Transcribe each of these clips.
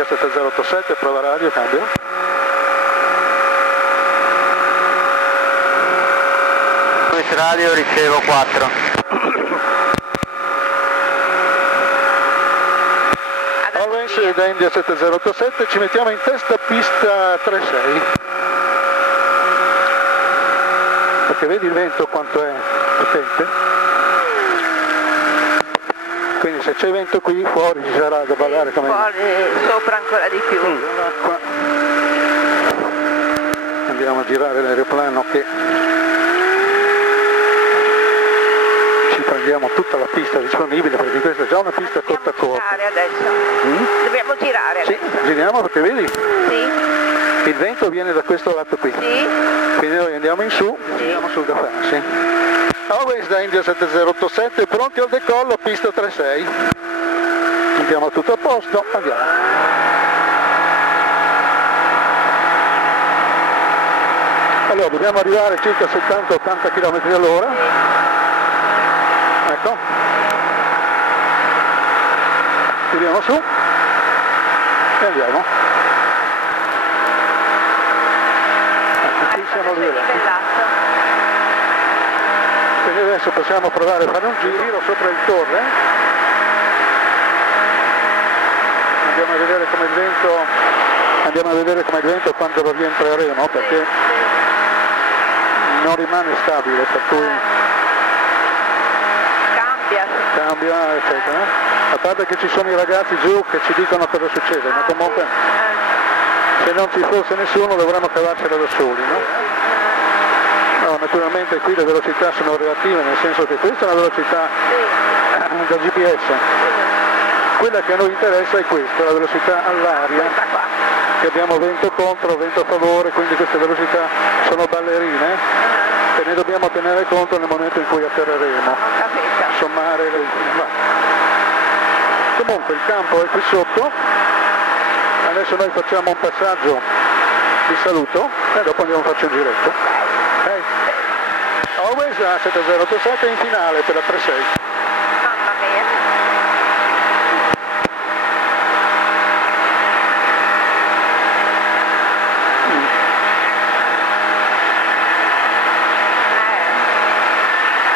India 7087, prova radio, cambio. Luis radio, ricevo 4. Always da India 7087, ci mettiamo in testa pista 36. Perché vedi il vento quanto è potente? Quindi se c'è vento qui fuori ci sarà da ballare come... Fuori, sopra ancora di più. Qua. Andiamo a girare l'aeroplano che ci prendiamo tutta la pista disponibile, perché questa è già una pista corta corta. Dobbiamo girare adesso. Dobbiamo girare Sì, adesso. giriamo perché vedi? Sì. Il vento viene da questo lato qui. Sì. Quindi noi andiamo in su, andiamo sul da Farsi. Always da India 7087, pronti al decollo, pista 36. Andiamo tutto a posto, andiamo. Allora, dobbiamo arrivare a circa 70-80 km all'ora. Ecco. Tiriamo su e andiamo. Ecco, qui siamo livelati. Quindi adesso possiamo provare a fare un giro sopra il torre. Andiamo a vedere come il vento quando lo rientreremo, perché non rimane stabile, per cui cambia eccetera. A parte che ci sono i ragazzi giù che ci dicono cosa succede, ma comunque se non ci fosse nessuno dovremmo cavarcela da soli, no? No, naturalmente qui le velocità sono relative, nel senso che questa è una velocità da GPS. Quella che a noi interessa è questa, la velocità all'aria, che abbiamo vento contro, vento a favore, quindi queste velocità sono ballerine e ne dobbiamo tenere conto nel momento in cui atterreremo. Sommare le... Comunque il campo è qui sotto, adesso noi facciamo un passaggio di saluto e dopo andiamo a farci un giretto. Okay. Always a 7087 in finale per la 36. Mamma mia.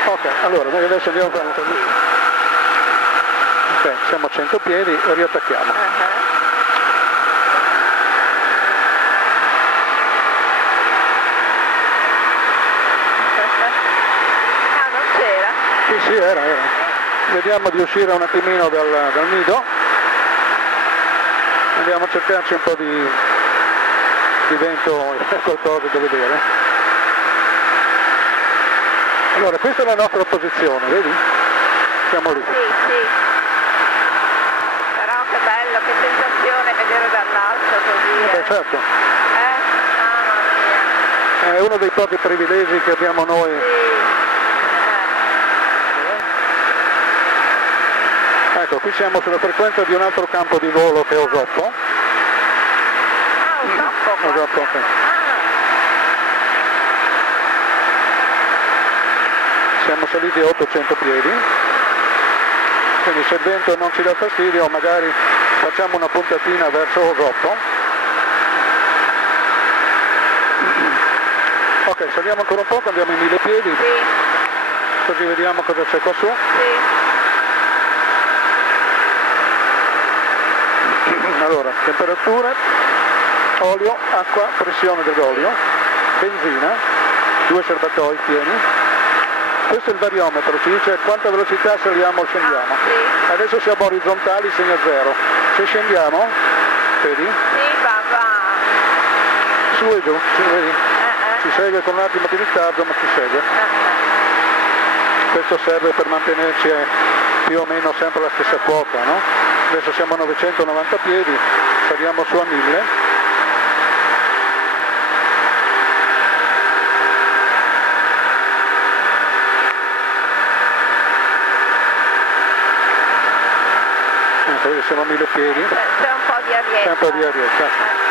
Ok, allora noi adesso andiamo a fare un trasmissione. Ok, siamo a 100 piedi e riattacchiamo. Sì, era. Vediamo di uscire un attimino dal nido. Andiamo a cercarci un po' di vento, qualcosa da vedere. Allora, questa è la nostra posizione, vedi? Siamo lì. Sì. Però che bello, che sensazione vedere dall'alto così. Certo. Mamma mia. È uno dei pochi privilegi che abbiamo noi. Sì. Ecco, qui siamo sulla frequenza di un altro campo di volo che è Osoppo. Osoppo, ok. Siamo saliti a 800 piedi, quindi se il vento non ci dà fastidio magari facciamo una puntatina verso Osoppo. Ok, saliamo ancora un poco, andiamo in 1000 piedi, così vediamo cosa c'è qua su. Allora, temperatura, olio, acqua, pressione dell'olio, benzina, 2 serbatoi pieni. Questo è il variometro, ci dice a quanta velocità saliamo o scendiamo. Adesso siamo orizzontali, segna 0. Se scendiamo, vedi? Su e giù, vedi? Ci segue con un attimo di ritardo, ma ci segue. Questo serve per mantenerci più o meno sempre la stessa quota, no? Adesso siamo a 990 piedi, saliamo su a 1000. Ecco, siamo a 1000 piedi. C'è un po' di arietta. C'è un po' di arietta.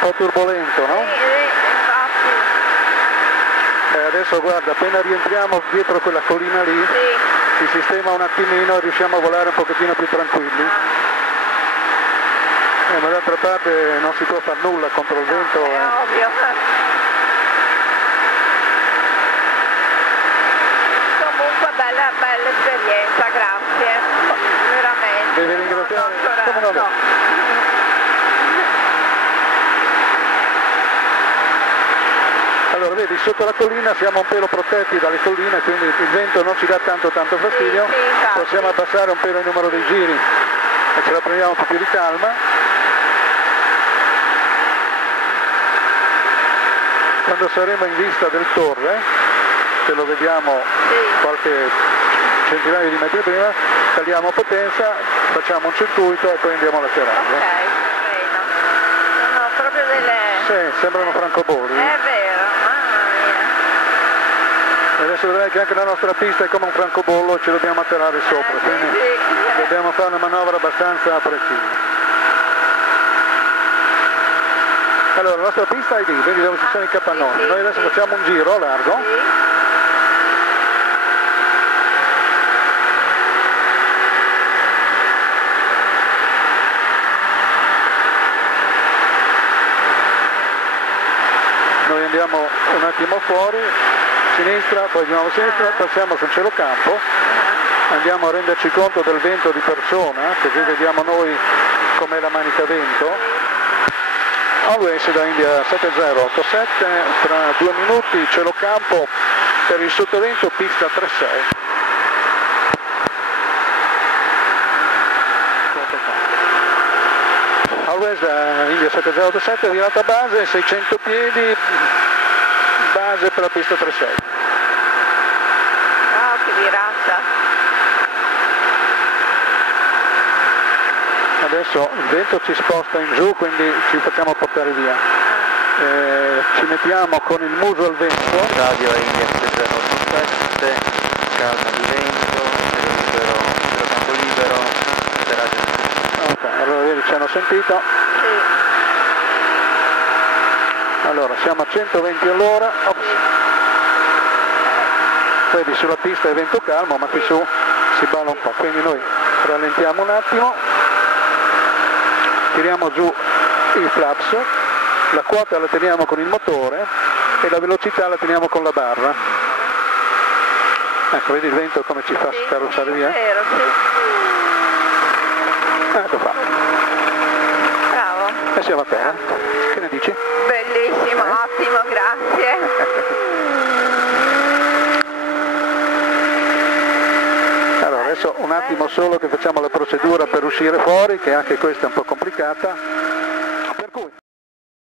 un po' turbolento, no? Infatti. Adesso guarda, appena rientriamo dietro quella collina lì, Sì. si sistema un attimino e riusciamo a volare un pochettino più tranquilli. Ma d'altra parte non si può fare nulla contro il vento. È ovvio. Comunque bella esperienza, grazie. Veramente. Devi ringraziare. Come no? No. Allora vedi, sotto la collina siamo un pelo protetti dalle colline, quindi il vento non ci dà tanto fastidio, Sì, possiamo abbassare un pelo il numero dei giri e ce la prendiamo un po' più di calma. Quando saremo in vista del Torre, che lo vediamo qualche centinaio di metri prima, tagliamo potenza, facciamo un circuito e poi andiamo a laterale. Ok, bene. Sono proprio delle... Sì, sembrano francobolli. È vero, mamma mia. Adesso vedrai che anche la nostra pista è come un francobollo e ci dobbiamo atterrare sopra, quindi Sì. dobbiamo fare una manovra abbastanza precisa. Allora, la nostra pista è lì, vedi dove ci sono i capannoni. Noi adesso facciamo un giro a largo. Noi andiamo un attimo fuori, sinistra, poi di nuovo a sinistra, passiamo sul cielo campo, andiamo a renderci conto del vento di persona, così vediamo noi com'è la manica vento. Always da India 7087, tra 2 minuti cielo campo per il sottovento pista 36. Always da India 7087, virata base, 600 piedi, base per la pista 36. Oh, che virata. Adesso il vento ci sposta in giù, quindi ci facciamo portare via. Ci mettiamo con il muso al vento. Radio India 7087, calma di vento, cielo campo libero, atterraggio. Ok, allora vedi, ci hanno sentito. Allora, siamo a 120 all'ora. Vedi, sulla pista è vento calmo, ma qui su si balla un po', quindi noi rallentiamo un attimo. Tiriamo giù i flaps, la quota la teniamo con il motore e la velocità la teniamo con la barra. Ecco, vedi il vento come ci fa scarrozzare via? È vero, sì. Ecco qua. Bravo. E siamo a terra. Che ne dici? Bellissimo, ottimo, grazie. Allora, adesso un attimo solo che facciamo la procedura per uscire fuori, che anche questa è un po' complicata.